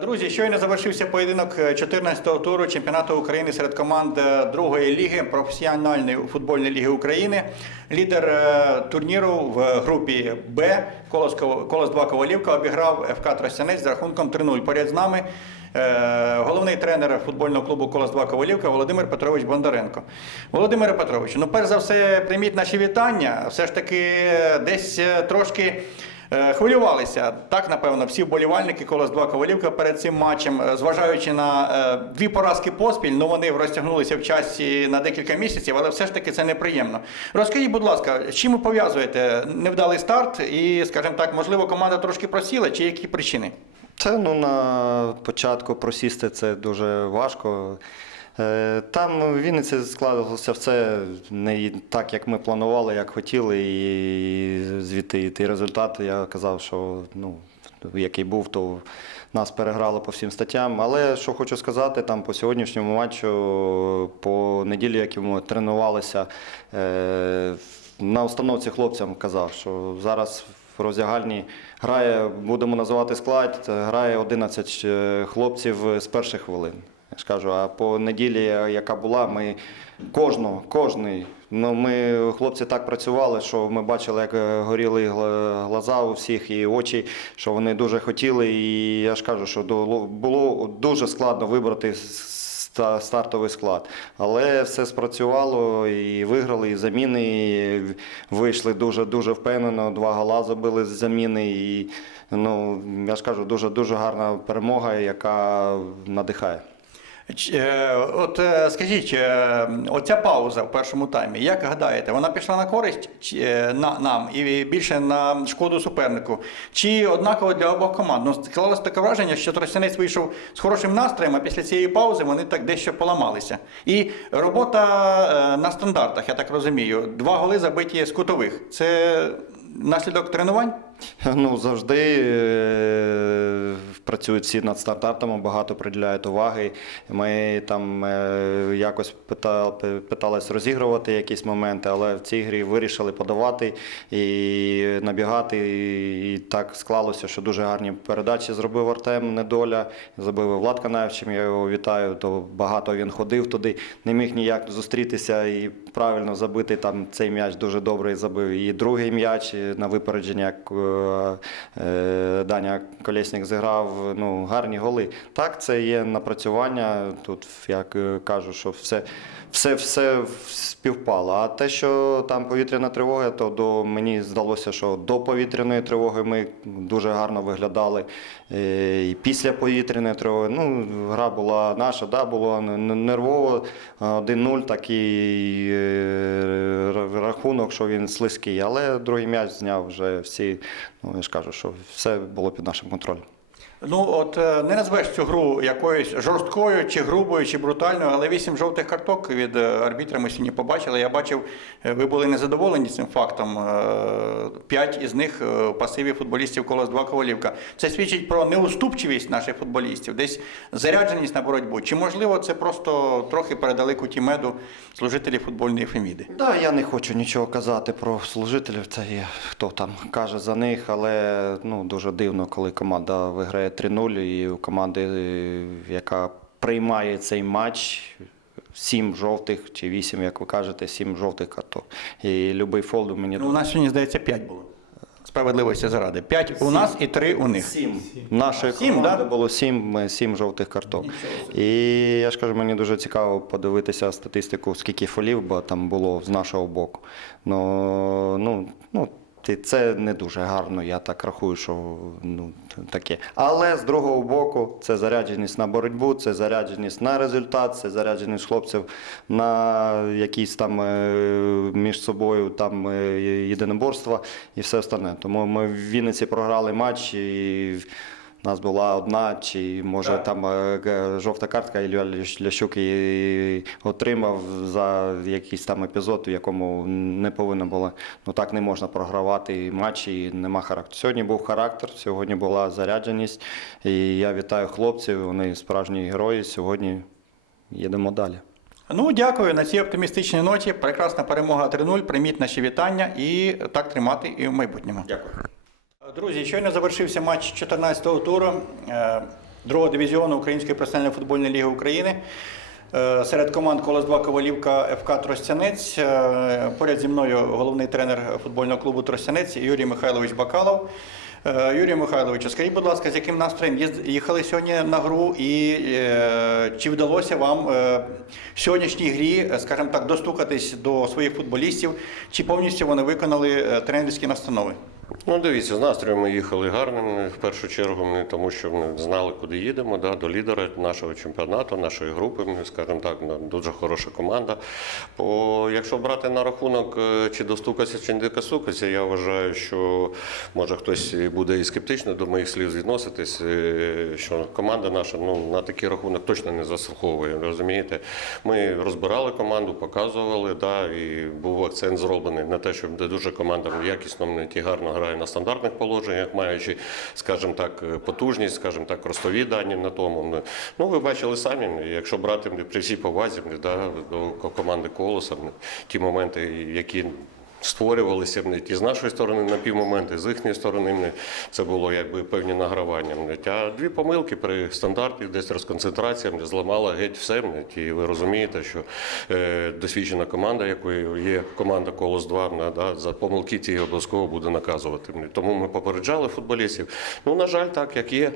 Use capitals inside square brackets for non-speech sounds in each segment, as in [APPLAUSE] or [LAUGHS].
Друзі, щойно завершився поєдинок 14-го туру чемпіонату України серед команд е, другої ліги професіональної футбольної ліги України. Лідер е, турніру в групі Б Колос, 2 Ковалівка обіграв ФК Тростянець з рахунком 3-0. Поряд з нами е, головний тренер футбольного клубу Колос 2 Ковалівка Володимир Петрович Бондаренко. Володимире Петровичу, ну перш за все, прийміть наші вітання. Все ж таки, е, десь е, трошки. Е, Хвилювалися так, напевно, всі вболівальники колос 2 Ковалівка перед цим матчем, е, зважаючи на е, дві поразки поспіль, ну вони розтягнулися в часі на декілька місяців, але все ж таки це неприємно. Розкажіть, будь ласка, з чим ви пов'язуєте невдалий старт і, скажімо так, можливо, команда трошки просіла, чи які причини? Це ну, на початку просісти це дуже важко. Е, Там в Вінниці складалося все не так, як ми планували, як хотіли, і звідти ті результати. Я казав, що ну, який був, то нас переграло по всім статтям. Але що хочу сказати, там по сьогоднішньому матчу, по неділі, як ми тренувалися, е, на установці хлопцям казав, що зараз в роздягальні грає, будемо називати склад, грає 11 е, хлопців з перших хвилин. Я ж кажу, а по неділі, яка була, ми кожного, кожний. Ну, ми хлопці так працювали, що ми бачили, як е, горіли глаза у всіх і очі, що вони дуже хотіли. І я ж кажу, що було дуже складно вибрати ста- стартовий склад. Але все спрацювало і виграли, і заміни і вийшли дуже дуже впевнено. Два гола забили з заміни. І ну я ж кажу, дуже дуже гарна перемога, яка надихає. Е, От е, скажіть, е, оця пауза в першому таймі, як гадаєте, вона пішла на користь на, нам і більше на шкоду супернику? Чи однаково для обох команд? Ну, склалося таке враження, що Тростянець вийшов з хорошим настроєм, а після цієї паузи вони так дещо поламалися. І робота на стандартах, я так розумію, два голи забиті з кутових. Це наслідок тренувань? [LAUGHS] Ну, завжди е, працюють всі над стартартами, багато приділяють уваги. Ми там е, якось питали, питались розігрувати якісь моменти, але в цій грі вирішили подавати і набігати. І, так склалося, що дуже гарні передачі зробив Артем Недоля, забив Влад Канаєв, чим я його вітаю. То багато він ходив туди, не міг ніяк зустрітися і правильно забити там цей м'яч дуже добрий забив. І другий м'яч на випередження, е, е, Даня Колєснік зіграв. Ну, гарні голи. Так, це є напрацювання. Тут як е, кажу, що все, все, все співпало. А те, що там повітряна тривога, то до мені здалося, що до повітряної тривоги ми дуже гарно виглядали. Е, І після повітряної тривоги. Ну, гра була наша, да, було нервово. 1-0 такий е, рахунок, що він слизький. Але другий м'яч зняв вже всі. Ну, я ж кажу, що все було під нашим контролем. Ну, от е, не назвеш цю гру якоюсь жорсткою, чи грубою, чи брутальною, але вісім жовтих карток від е, арбітра ми сьогодні побачили. Я бачив, е, ви були незадоволені цим фактом. П'ять із них пасиві футболістів колос 2 Ковалівка. Це свідчить про неуступчивість наших футболістів, десь зарядженість на боротьбу. Чи можливо це просто трохи передали куті меду служителі футбольної феміди? Да, я не хочу нічого казати про служителів. Це є хто там каже за них, але ну дуже дивно, коли команда виграє 3-0, і у команди, е, яка приймає цей матч. Сім жовтих чи вісім, як ви кажете, сім жовтих карток. І любий фол мені Ну, у нас сьогодні, здається, п'ять було. Справедливості заради. П'ять у нас і три у них. Сім. Нашої Сім, команди да? було сім, е, сім жовтих карток. І я ж кажу, мені дуже цікаво подивитися статистику, скільки фолів бо там було з нашого боку. Ну, ну, ну, ти- це не дуже гарно, я так рахую, що ну, таке. Але з другого боку, це зарядженість на боротьбу, це зарядженість на результат, це зарядженість хлопців на якісь там е, між собою там е, єдиноборства і все остальне. Тому ми в Вінниці програли матч і. У нас була одна, чи може Так. там е, жовта картка, Ілля Лящ- Лящук її отримав за якийсь там епізод, в якому не повинно було. Ну так не можна програвати матчі, нема характеру. Сьогодні був характер, сьогодні була зарядженість. І я вітаю хлопців, вони справжні герої. Сьогодні їдемо далі. Ну, дякую на цій оптимістичній ноті. Прекрасна перемога 3-0. Прийміть наші вітання і так тримати і в майбутньому. Дякую. Друзі, щойно завершився матч 14-го туру. Е, другого дивізіону Української професіональної футбольної ліги України. Е, Серед команд Колос 2 Ковалівка ФК Тростянець. Е, Поряд зі мною головний тренер футбольного клубу Тростянець Юрій Михайлович Бакалов. Юрію Михайловичу, скажіть, будь ласка, з яким настроєм їхали сьогодні на гру, і чи вдалося вам в сьогоднішній грі, скажімо так, достукатись до своїх футболістів, чи повністю вони виконали тренерські настанови? Ну, дивіться, з настроєм ми їхали гарним в першу чергу, ми- тому що ми знали, куди їдемо, да, до лідера нашого чемпіонату, нашої групи, ми, скажімо так, ну, дуже хороша команда. Бо якщо брати на рахунок, е, чи достукався, чи не достукався, я вважаю, що може хтось буде і скептично до моїх слів відноситись, е, що команда наша ну, на такий рахунок точно не заслуговує. Розумієте? Ми розбирали команду, показували, да, і був акцент зроблений на те, що дуже команда якісно не гарно грає на стандартних положеннях, маючи, скажімо так, потужність, скажімо так, ростові дані на тому. Ну, ви бачили самі, якщо брати при всій повазі да, до команди Колоса, ті моменти, які створювалися ті з нашої сторони на півмоменти, з їхньої сторони це було якби певні награвання. А дві помилки при стандарті, десь розконцентрація зламала геть все. І ви розумієте, що е, досвідчена команда, якою є команда Колос 2, да, за помилки ці обов'язково буде наказувати. Тому ми попереджали футболістів. Ну, на жаль, так як є.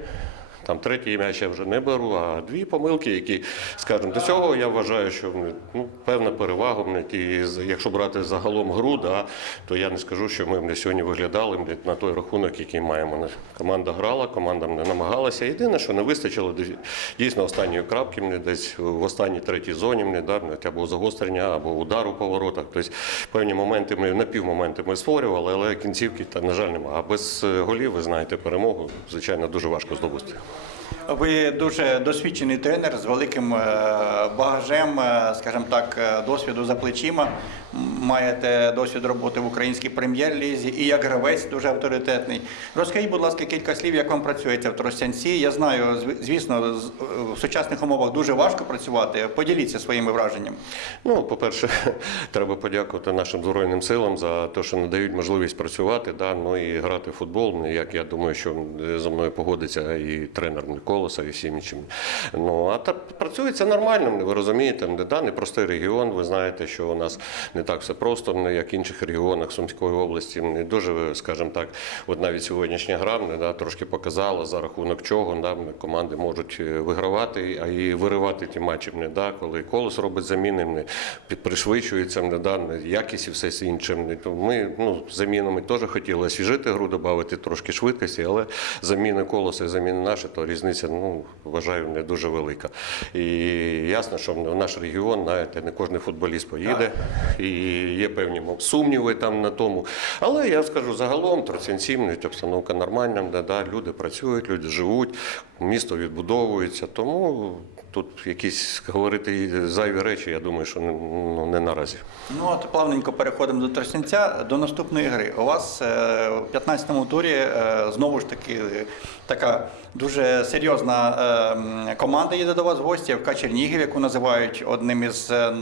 Там третій м'яч я вже не беру, а дві помилки, які, скажімо, до цього я вважаю, що ну, певна перевага. блядь, І з- якщо брати загалом гру, да, то я не скажу, що ми блядь, сьогодні виглядали на той рахунок, який маємо. Команда грала, команда не намагалася. Єдине, що не вистачило дійсно останньої крапки, блядь, десь в останній третій зоні, блядь, да, блядь, або загострення, або удар у поворотах. Тобто певні моменти ми напівмоменти ми створювали, але кінцівки, та, на жаль, немає. А без е, голів, ви знаєте, перемогу, звичайно, дуже важко здобути. Ви дуже досвідчений тренер з великим е, багажем, е, скажімо так, е, досвіду за плечима. Маєте досвід роботи в українській прем'єр-лізі і як гравець дуже авторитетний. Розкажіть, будь ласка, кілька слів, як вам працюється в Тростянці. Я знаю, звісно, в сучасних умовах дуже важко працювати. Поділіться своїми враженнями. Ну, по-перше, [LAUGHS] треба подякувати нашим Збройним силам за те, що надають можливість працювати, да, ну і грати в футбол. Ну, Як я думаю, що за мною погодиться і тренер Колоса, і всім іншим. Ну, а працюється нормально, ви розумієте, да, непростий регіон. Ви знаєте, що у нас не так все просто, не як в інших регіонах Сумської області. Не дуже, скажімо так, от навіть сьогоднішня гра не, да, трошки показала за рахунок чого да, команди можуть е, вигравати, а і виривати ті матчі. Не, да, коли колос робить заміни, не, пришвидшується, не, да, не, якість і все інше. Не, то ми ну, замінами теж хотіли освіжити гру, додати трошки швидкості, але заміни колоса і заміни наші, то різниця, ну, вважаю, не дуже велика. І ясно, що в наш регіон, знаєте, не кожен футболіст поїде, і є певні сумніви там на тому. Але я скажу загалом, ну, обстановка нормальна, да, да, люди працюють, люди живуть, місто відбудовується, тому тут якісь говорити зайві речі, я думаю, що не, ну, не наразі. Ну от плавненько переходимо до Тростянця до наступної гри. У вас е, в 15-му турі е, знову ж таки така дуже серйозна е, команда їде до вас в гості, ФК Чернігів, яку називають одним із е,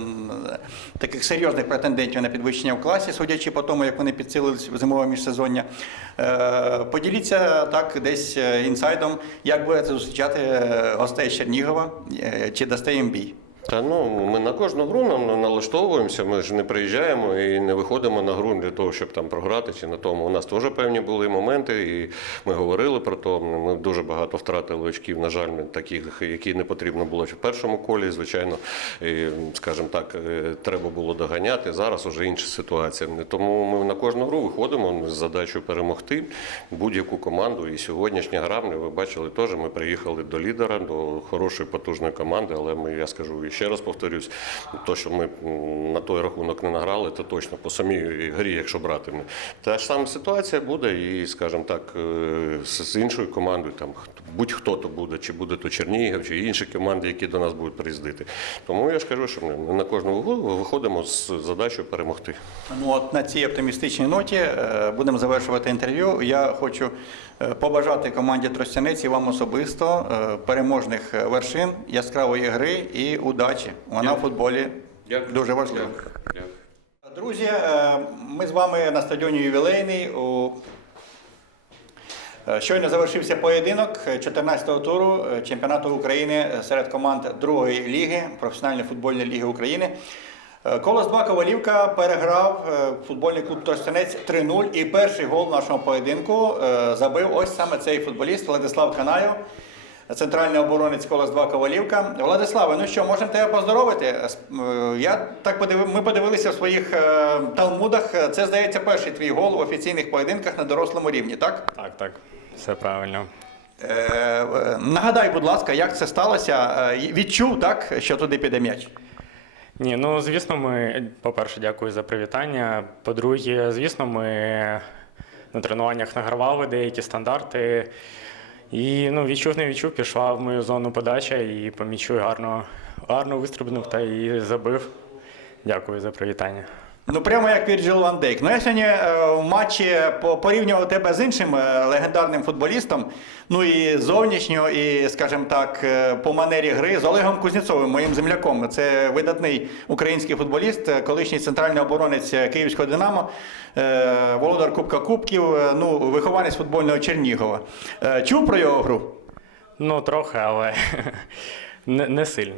таких серйозних претендентів на підвищення в класі, судячи по тому, як вони підсилились в зимове міжсезоння. Е, Поділіться так десь е, інсайдом, як будете зустрічати е, гостей з Чернігова, чи дасте їм бій. Та ну ми на кожну гру нам налаштовуємося. Ми ж не приїжджаємо і не виходимо на гру для того, щоб там програти чи на тому. У нас теж певні були моменти, і ми говорили про то. Ми дуже багато втратили очків, на жаль, таких, які не потрібно було в першому колі. Звичайно, і, скажімо так, е, треба було доганяти. Зараз вже інша ситуація. Тому ми на кожну гру виходимо з задачею перемогти будь-яку команду. І сьогоднішня гра, ви бачили, теж ми приїхали до лідера, до хорошої потужної команди. Але ми, я скажу ще раз повторюсь, то, що ми на той рахунок не награли, то точно по самій грі, якщо брати. Та ж сама ситуація буде, і, скажімо так, е, з іншою командою, там будь-хто то буде, чи буде то Чернігів, чи інші команди, які до нас будуть приїздити. Тому я ж кажу, що ми на кожну гру виходимо з задачею перемогти. Ну от на цій оптимістичній ноті е, будемо завершувати інтерв'ю. Я хочу е, побажати команді Тростянець і вам особисто е, переможних вершин, яскравої гри і удачі. Вона в футболі дуже важлива. Друзі, е, ми з вами на стадіоні ювілейний у Щойно завершився поєдинок 14-го туру е, чемпіонату України серед команд другої ліги, професіональної футбольної ліги України. Е, Колос 2 Ковалівка переграв е, футбольний клуб Тростянець 3-0. І перший гол нашого поєдинку е, забив ось саме цей футболіст Владислав Канаєв, центральний оборонець Колос 2 Ковалівка. Владиславе, ну що, можемо тебе поздоровити? Е, Я так подивив, ми подивилися в своїх е, талмудах. Це здається перший твій гол в офіційних поєдинках на дорослому рівні, так? Так, так, все правильно. Е, е, нагадай, будь ласка, як це сталося? Відчув так, що туди піде м'яч? Ні, ну звісно, ми, по-перше, дякую за привітання. По-друге, звісно, ми на тренуваннях награвали деякі стандарти. І ну, відчув, не відчув, пішла в мою зону подача і по м'ячу гарно, гарно вистрибнув та і забив. Дякую за привітання. Ну, прямо як Вірджил Ван Дейк. Ну, я сьогодні е, в матчі порівнював тебе з іншим е, легендарним футболістом. Ну і зовнішньо, і, скажімо так, е, по манері гри з Олегом Кузнєцовим, моїм земляком. Це видатний український футболіст, колишній центральний оборонець Київського Динамо, володар Кубка Кубків, ну, вихованець футбольного Чернігова. Чув про його гру? Ну, трохи, але не, не сильно.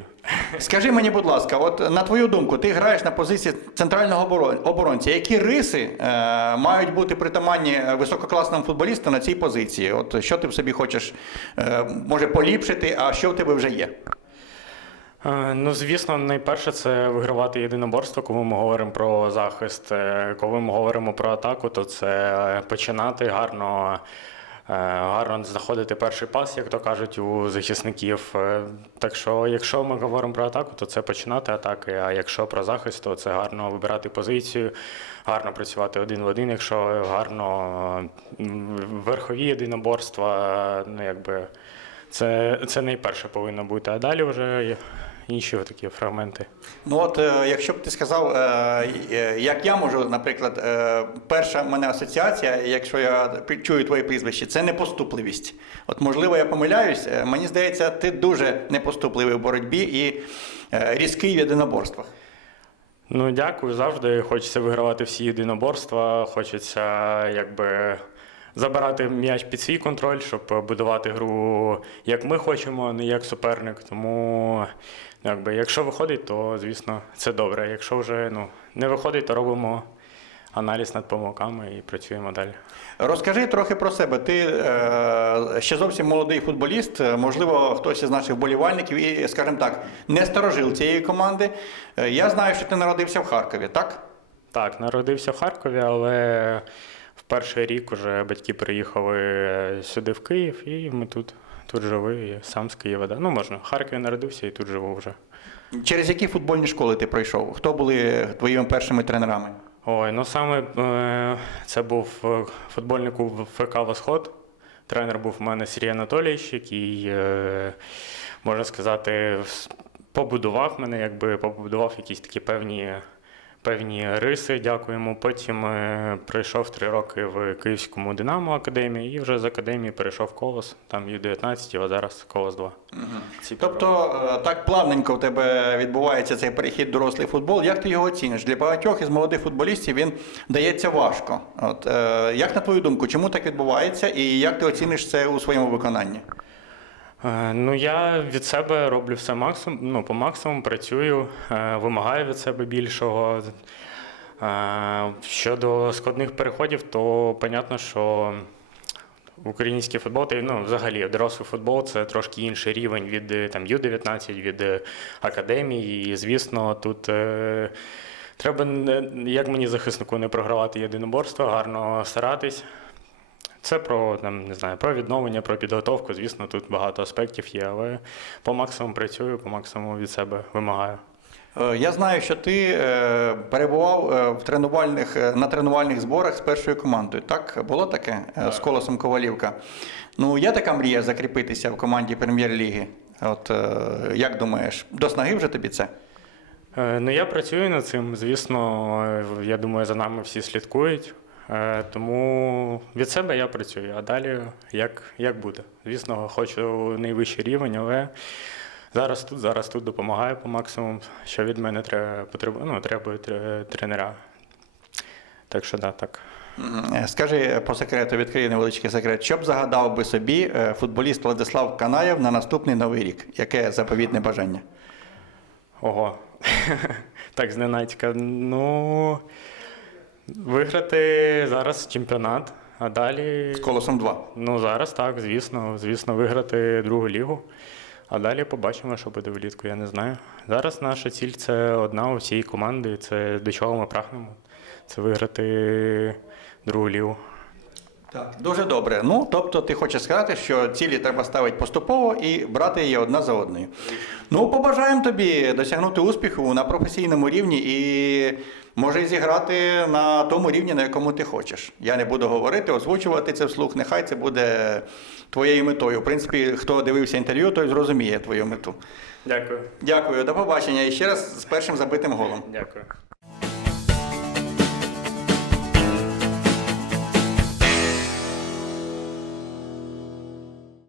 Скажи мені, будь ласка, от на твою думку, ти граєш на позиції центрального оборонця. Які риси е, мають бути притаманні висококласному футболісту на цій позиції? От що ти в собі хочеш е, може поліпшити, а що в тебе вже є? Е, Ну, звісно, найперше це вигравати єдиноборство, коли ми говоримо про захист. Е, Коли ми говоримо про атаку, то це е, починати гарно, гарно знаходити перший пас, як то кажуть, у захисників. Е, Так що, якщо ми говоримо про атаку, то це починати атаки. А якщо про захист, то це гарно вибирати позицію, гарно працювати один в один. Якщо гарно е, верхові єдиноборства, ну якби. Це, це найперше повинно бути, а далі вже інші такі фрагменти. Ну от, е, якщо б ти сказав, е, е, як я можу, наприклад, перша в мене асоціація, якщо я чую твоє прізвище, це непоступливість. От можливо, я помиляюсь. Мені здається, ти дуже непоступливий в боротьбі і різкий в єдиноборствах. Ну, дякую. Завжди хочеться вигравати всі єдиноборства, хочеться якби забирати м'яч під свій контроль, щоб будувати гру як ми хочемо, а не як суперник. Тому якби, якщо виходить, то звісно це добре. Якщо вже ну, не виходить, то робимо аналіз над помилками і працюємо далі. Розкажи трохи про себе. Ти е, ще зовсім молодий футболіст. е, Можливо, хтось із наших вболівальників і, скажімо так, не старожил цієї команди. Е, я знаю, що ти народився в Харкові, так? Так, народився в Харкові, але перший рік вже батьки приїхали сюди, в Київ, і ми тут, тут живі, і сам з Києва. Да. Ну, можна, в Харкові народився і тут живу вже. Через які футбольні школи ти пройшов? Хто були твоїми першими тренерами? Ой, ну саме е, це був е, футбольний клуб ФК Восход. Тренер був у мене Сергій Анатолійович, який, е, можна сказати, побудував мене, якби побудував якісь такі певні, певні риси. Дякуємо. Потім е, пройшов три роки в Київському Динамо академії і вже з академії перейшов в Колос, там Ю-19, а зараз Колос 2. Ці Тобто е, так плавненько в тебе відбувається цей перехід дорослий футбол. Як ти його оціниш? Для багатьох із молодих футболістів він дається важко. От, е, як на твою думку, чому так відбувається і як ти оціниш це у своєму виконанні? Е, Ну, я від себе роблю все максимум, ну, по максимуму працюю, е, вимагаю від себе більшого. Е, Щодо складних переходів, то понятно, що український футбол, ну, взагалі дорослий футбол це трошки інший рівень від там, Ю-19, від академії. І, звісно, тут. е, Треба, як мені захиснику, не програвати єдиноборство, гарно старатись. Це про там, не знаю, про відновлення, про підготовку. Звісно, тут багато аспектів є, але по максимуму працюю, по максимуму від себе вимагаю. Е, Я знаю, що ти е, перебував е, в тренувальних, на тренувальних зборах з першою командою. Так, було таке Е, з колосом Ковалівка. Ну, є така мрія закріпитися в команді прем'єр-ліги. От як думаєш, до снаги вже тобі це? Ну, я працюю над цим. Звісно, я думаю, за нами всі слідкують. Е, Тому від себе я працюю, а далі як, як буде. Звісно, хочу найвищий рівень, але зараз тут, зараз тут допомагаю по максимуму, що від мене треба, потребує, ну, е, тренера. Так що да, так. Е, Скажи по секрету, відкрий невеличкий секрет. Що б загадав би собі е, футболіст Владислав Канаєв на наступний новий рік? Яке заповітне бажання? Ого. [LAUGHS] так, зненацька. Ну. Виграти зараз чемпіонат, а далі. З колосом 2. Ну, зараз так, звісно, звісно, виграти другу лігу. А далі побачимо, що буде влітку, я не знаю. Зараз наша ціль це одна у всій команди, це до чого ми прагнемо. Це виграти другу лігу. Так, дуже добре. Ну, тобто, ти хочеш сказати, що цілі треба ставити поступово і брати її одна за одною. Ну, побажаємо тобі досягнути успіху на професійному рівні і може зіграти на тому рівні, на якому ти хочеш. Я не буду говорити, озвучувати це вслух. Нехай це буде твоєю метою. В принципі, хто дивився інтерв'ю, той зрозуміє твою мету. Дякую. Дякую, до побачення і ще раз з першим забитим голом. Дякую.